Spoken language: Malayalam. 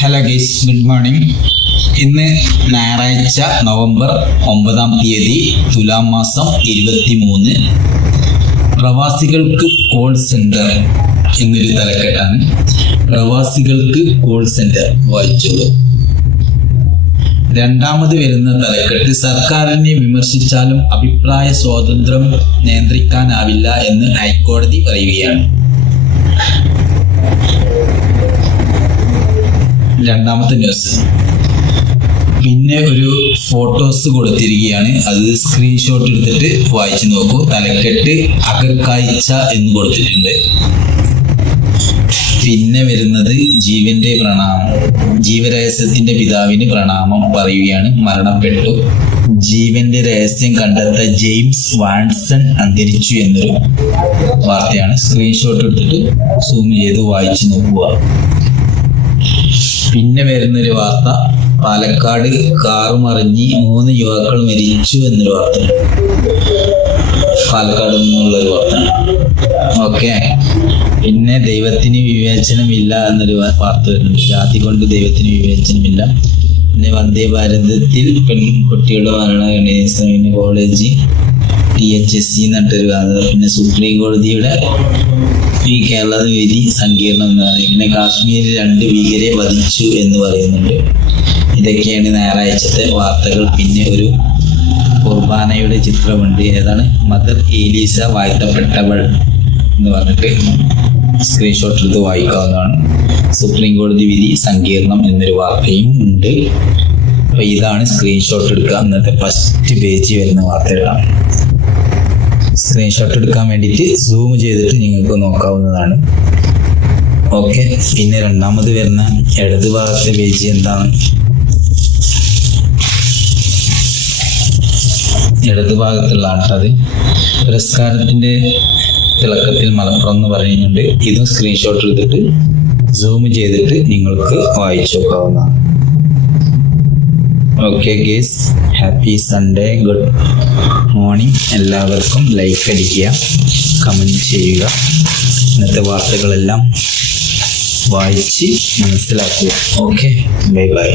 ഹലോ ഗൈസ് ഗുഡ് മോർണിംഗ് ഇന്ന് ഞായറാഴ്ച നവംബർ ഒമ്പതാം തീയതി തുലാം മാസം ഇരുപത്തി മൂന്ന് പ്രവാസികൾക്ക് കോൾ സെന്റർ എന്നൊരു തലക്കെട്ടാണ്. പ്രവാസികൾക്ക് കോൾ സെന്റർ വായിച്ചത് രണ്ടാമത് വരുന്ന തലക്കെട്ട് സർക്കാരിനെ വിമർശിച്ചാലും അഭിപ്രായ സ്വാതന്ത്ര്യം നിയന്ത്രിക്കാനാവില്ല എന്ന് ഹൈക്കോടതി പറയുകയാണ്. രണ്ടാമത്തെ ന്യൂസ് പിന്നെ ഒരു ഫോട്ടോസ് കൊടുത്തിരിക്കുകയാണ്. അത് സ്ക്രീൻഷോട്ട് എടുത്തിട്ട് വായിച്ചു നോക്കൂ. തലക്കെട്ട് അകക്കാഴ്ച എന്ന് കൊടുത്തിട്ടുണ്ട്. പിന്നെ വരുന്നത് ജീവന്റെ പ്രണാമം. ജീവരഹസ്യത്തിന്റെ പിതാവിന് പ്രണാമം പറയുകയാണ്. മരണപ്പെട്ടു. ജീവന്റെ രഹസ്യം കണ്ടെത്ത ജെയിംസ് വാൻസൺ അന്തരിച്ചു എന്നൊരു വാർത്തയാണ്. സ്ക്രീൻഷോട്ട് എടുത്തിട്ട് സൂം ചെയ്ത് വായിച്ചു നോക്കുക. പിന്നെ വരുന്നൊരു വാർത്ത. പാലക്കാട് കാറ് മറിഞ്ഞ് മൂന്ന് യുവാക്കൾ മരിച്ചു എന്നൊരു വാർത്ത. പാലക്കാട് നിന്നുള്ളൊരു വാർത്ത. ഓക്കെ. പിന്നെ ദൈവത്തിന് വിവേചനമില്ല എന്നൊരു വാർത്ത വരുന്നുണ്ട്. ജാതി കൊണ്ട് ദൈവത്തിന് വിവേചനമില്ല. പിന്നെ വന്ദേ ഭാരതത്തിൽ പെൺകുട്ടികളുടെ മരണ Ganesha college T H S C എന്നിട്ടൊരു പിന്നെ സുപ്രീം കോടതിയുടെ ഈ കേരളത്തിൽ വിധി സങ്കീർണം എന്നാണ് ഇങ്ങനെ കാശ്മീരിൽ രണ്ട് ഭീകരെ വധിച്ചു എന്ന് പറയുന്നുണ്ട്. ഇതൊക്കെയാണ് ഞായറാഴ്ചത്തെ വാർത്തകൾ. പിന്നെ ഒരു കുർബാനയുടെ ചിത്രമുണ്ട്. ഏതാണ്? മദർ ഏലീസ വാഴ്ത്തപ്പെട്ടവൾ എന്ന് പറഞ്ഞിട്ട് സ്ക്രീൻഷോട്ട് എടുത്ത് വായിക്കാവുന്നതാണ്. സുപ്രീം കോടതി വിധി സങ്കീർണം എന്നൊരു വാർത്തയും ഉണ്ട്. അപ്പൊ ഇതാണ് സ്ക്രീൻഷോട്ട് എടുക്കുക. അന്നത്തെ ഫസ്റ്റ് പേജ് വരുന്ന വാർത്തകളാണ്. സ്ക്രീൻഷോട്ട് എടുക്കാൻ വേണ്ടിയിട്ട് സൂം ചെയ്തിട്ട് നിങ്ങൾക്ക് നോക്കാവുന്നതാണ്. ഓക്കെ പിന്നെ രണ്ടാമത് വരുന്ന ഇടത് ഭാഗത്തെ പേജ് എന്താണ്? ഇടത് ഭാഗത്തുള്ള ആട്ടത് പുരസ്കാരത്തിന്റെ തിളക്കത്തിൽ മലപ്പുറം എന്ന് പറയുന്നുണ്ട് ഇതും സ്ക്രീൻഷോട്ട് എടുത്തിട്ട് സൂം ചെയ്തിട്ട് നിങ്ങൾക്ക് വായിച്ചു നോക്കാവുന്നതാണ്. Okay guys happy Sunday good morning. എല്ലാവർക്കും ലൈക്ക് അടിക്കുക കമന്റ് ചെയ്യുക. ഇന്നത്തെ വാർത്തകളെല്ലാം വായിച്ച് മനസ്സിലാക്കുക. Okay bye bye.